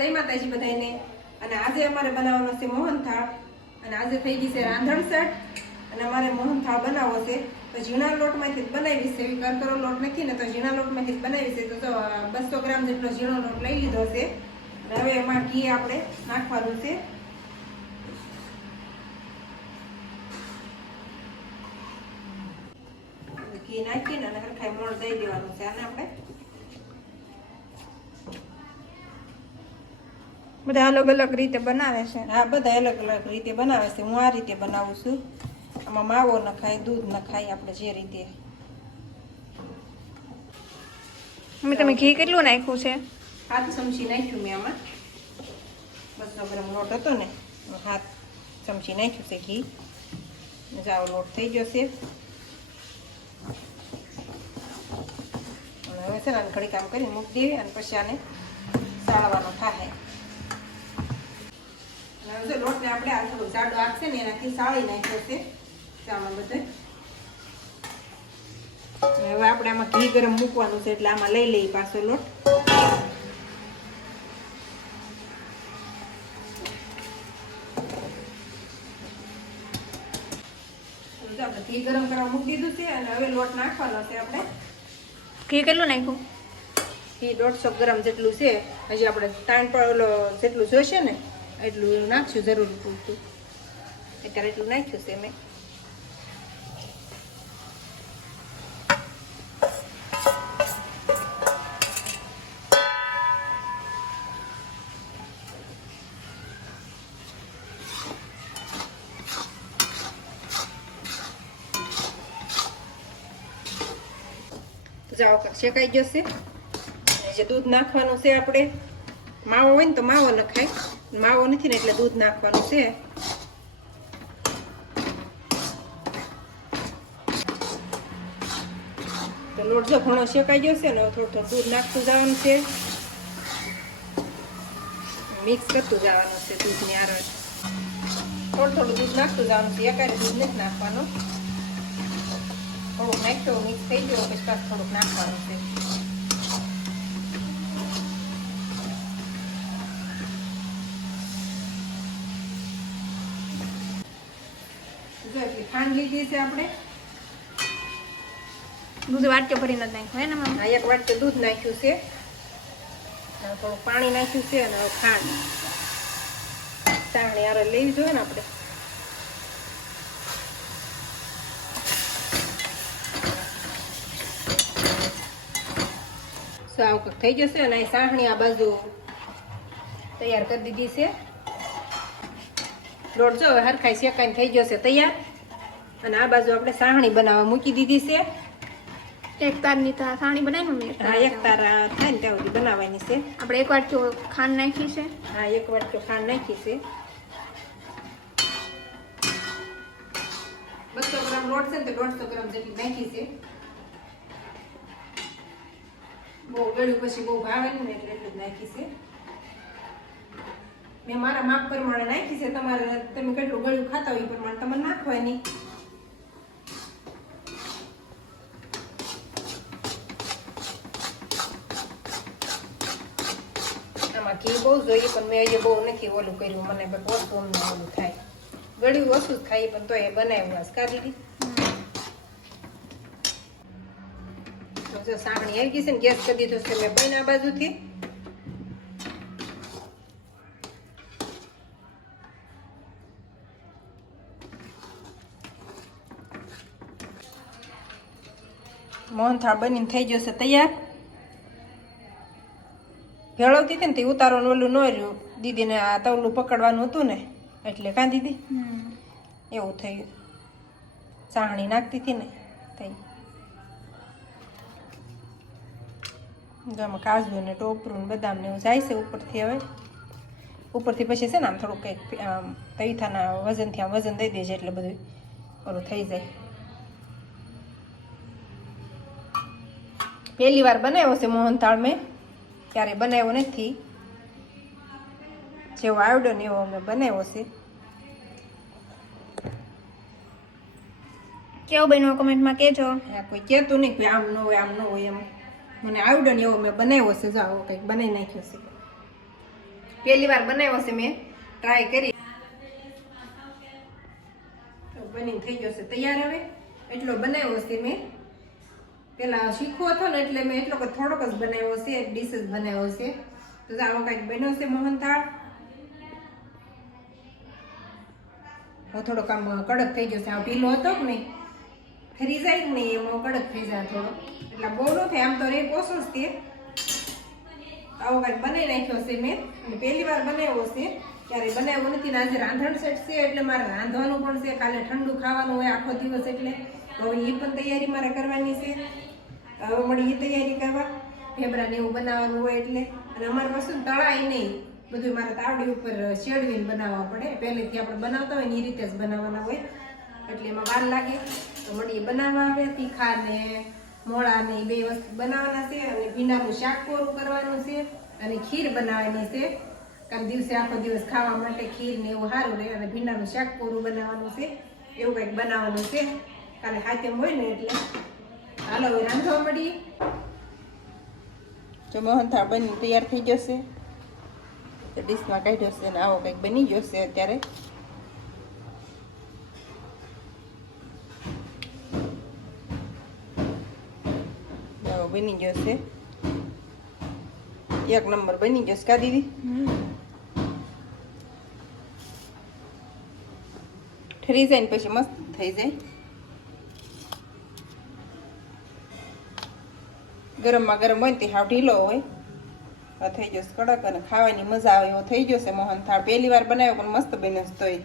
જય માતાજી બધાને અને આજે અમારે બનાવવાનો છે મોહનથાળ. અને આજે થઈ ગઈ છે રાંધણ સેટ. અને અમારે મોહનથાળ બનાવવો છે. તો ઝીણા લોટમાંથી જ બનાવી છે કરકરો લોટ નથી ને તો ઝીણા લોટમાંથી જ બનાવી છે તો બસો ગ્રામ જેટલો ઝીણો લોટ લઈ લીધો છે. હવે એમાં ઘી આપણે નાખવાનું છે. ઘી નાખીને અને હરખાઈ મોણ દઈ દેવાનું છે. આને આપણે બધા અલગ અલગ રીતે બનાવે છે. હા બધા અલગ અલગ રીતે બનાવે છે. હું આ રીતે બનાવું છું. આમાં માવો નખાય દૂધ નખાય આપણે જે રીતે. અમે તમે ઘી કેટલું નાખ્યું છે? હાથ ચમચી નાખ્યું મેં આમાં. બસો ગ્રામ લોટ હતો ને હાથ ચમચી નાખ્યું છે ઘી. ને જાવ લોટ થઈ ગયો છે હવે છે ને ઘડી કામ કરીને મૂકી દેવી અને પછી આને સાળવાનો થાય. હવે લોટને આપણે આ થોડો જાડો આપશે ને એનાથી સાળી નાખ્યો છે. ચામાં બધે. હવે આપણે આમાં ઘી ગરમ મૂકવાનું છે એટલે આમાં લઈ લઈએ પાછો લોટ. આપણે ઘી ગરમ કરવા મૂકી દીધું છે અને હવે લોટ નાખવાનો છે આપણે. ઘી કેટલું નાખ્યું? ઘી દોઢસો ગ્રામ જેટલું છે. હજી આપણે તાણ પર જેટલું જોઈશે ને એટલું નાખશું જરૂર પૂરતું. અત્યારે એટલું નાખ્યું છે મેં. જાઓ, શેકાઈ જશે જે દૂધ નાખવાનું છે આપણે, માવો હોય ને તો માવો નખાય. માવો નથી ને એટલે દૂધ નાખવાનું છે. તો લોટ જો ઘણો શેકાઈ ગયો છે ને થોડું થોડું દૂધ નાખતું જવાનું છે. મિક્સ કરતું જવાનું છે દૂધની આરળ થોડું થોડું દૂધ નાખતું જવાનું છે એકારે દૂધ નથી નાખવાનું. થોડુંક નાખ્યો, મિક્સ થઈ ગયો પછી થોડુંક નાખવાનું છે. જો એટલી ખાંડ લીધી છે આપણે. દૂધ વાટકે ભરીને જ નાખ્યું હે ને મમ્મી એક વાટકે દૂધ નાખ્યું છે. થોડું પાણી નાખ્યું છે અને ખાંડ. ચાણી આરે લેવી જોઈએ ને આપણે. સાવ કંઈક થઈ જશે અને અહીં સાહણી આ બાજુ તૈયાર કરી દીધી છે. જો હવે હરખાઈ શેકાઈને થઈ જશે. તૈયાર? અને આ બાજુ આપણે સાહણી બનાવવા મૂકી દીધી છે. એક તારની તા સાણી બનાવી મમ્મી હા એક તારા થાય ને ત્યાં સુધી બનાવવાની છે. આપણે એક વાટકી ખાંડ નાખી છે. હા એક વાટકો ખાંડ નાખી છે. બસો ગ્રામ લોટ છે ને તો દોઢસો ગ્રામ જેટલી નાખી છે. બહુ ગળ્યું પછી બહુ ભાવે ને એટલે એટલું જ નાખી છે. મેં મારા માપ પ્રમાણે નાખી છે. તમારે તમે કેટલું ગળ્યું ખાતા હોય એ પ્રમાણે તમારે નાખવાની આમાં ઘી બહુ જોઈએ, પણ મેં અહીંયા બહુ નથી ઓલું કર્યું. મને ઓછું અમને ઓલું થાય. ગળ્યું ઓછું જ પણ તો એ બનાવ્યું હશે. કાઢી જો સાંકણી આવી ગઈ છે ને, ગેસ કરી દીધો છે, મેં બંને આ બાજુથી. મોહનથાળ બનીને થઈ જશે તૈયાર. ભેળવતી હતી ને તે ઉતારવાનું ઓલું ન રહ્યું. દીદીને આ તવલું પકડવાનું હતું ને એટલે કાં દીદી. એવું થયું. ચાહણી નાખતી હતી ને થઈ આમાં કાજુ ને ટોપરું ને બદામ ને એવું જાય છે ઉપરથી હવે. ઉપરથી પછી છે ને આમ થોડુંક કંઈક આમ તૈથાના વજનથી આમ વજન દઈ દેજે એટલે બધું ઓલું થઈ જાય. પહેલી વાર બનાવ્યો છે મોહનથાળ મેં. ત્યારે બનાવ્યો નથી. જેવો આવડ્યો ને એવો મેં બનાવ્યો છે. કેવો બન્યો કોમેન્ટમાં કહેજો. હા કોઈ કહેતું નહીં કે આમ ન હોય આમ ન હોય એમ. મને આવડ્યો ને એવો મેં બનાવ્યો છે. જો આવો કંઈક બનાવી નાખ્યો છે. પહેલી વાર બનાવ્યો છે મેં. ટ્રાય કરી. તો બની થઈ ગયો છે. તૈયાર હવે? એટલો બનાવ્યો છે મેં. પેલા શીખવો હતો ને એટલે મેં એટલો થોડોક જ બનાવ્યો છે, એક ડીશ બનાવ્યો છે. તો આવો કંઈક બન્યો છે મોહનથાળ. થોડોક આમ કડક થઈ ગયો છે આ ઢીલો હતો કે નહીં? ફરી જાય કે નહીં એમાં કડક થઈ જાય થોડો એટલે બહુ ન થાય આમ તો રે પોસો જ તે આવો કંઈક બનાવી નાખ્યો છે મેં. પહેલી વાર બનાવ્યો છે. ત્યારે બનાવ્યો નથી આજે રાંધણ સેટ છે, એટલે મારે રાંધવાનું પણ છે. કાલે ઠંડુ ખાવાનું હોય આખો દિવસ એટલે. હવે એ પણ તૈયારી મારે કરવાની છે. હવે મળી તૈયારી કરવા. ઢેબરાને એવું બનાવવાનું હોય એટલે. અને અમારે પાછું તળાય નહીં. બધું મારે તાવડી ઉપર શેડવીને બનાવવા પડે. પહેલેથી આપણે બનાવતા હોય ને એ રીતે જ બનાવવાના હોય. એટલે એમાં વાર લાગે. તો મળી બનાવવા આવે તીખા ને મોળા બે વસ્તુ બનાવવાના છે. અને ભીંડાનું શાક કોરું કરવાનું છે. અને ખીર બનાવવાની છે. કારણ દિવસે આખો દિવસ ખાવા માટે ખીર ને એવું સારું રહે અને ભીંડાનું શાક કોરું બનાવવાનું છે. એવું કંઈક બનાવવાનું છે. કાલે હાથેમ હોય ને એટલે. હાલો હવે રાંધવા મળીએ જો મોહનથાળ બની તૈયાર થઈ જશે તો ડીશમાં કાઢ્યો છે અને આવો કંઈક બની જશે અત્યારે. આવો બની જશે એક નંબર બની જશે કા દીદી? ઠરી જાય ને પછી મસ્ત થઈ જાય. ગરમમાં ગરમ હોય ને તે હાવ ઢીલો હોય. આ થઈ જશે કડક અને ખાવાની મજા આવે એવો થઈ જશે મોહન થાળ પહેલી વાર બનાવ્યો પણ મસ્ત બને તોય.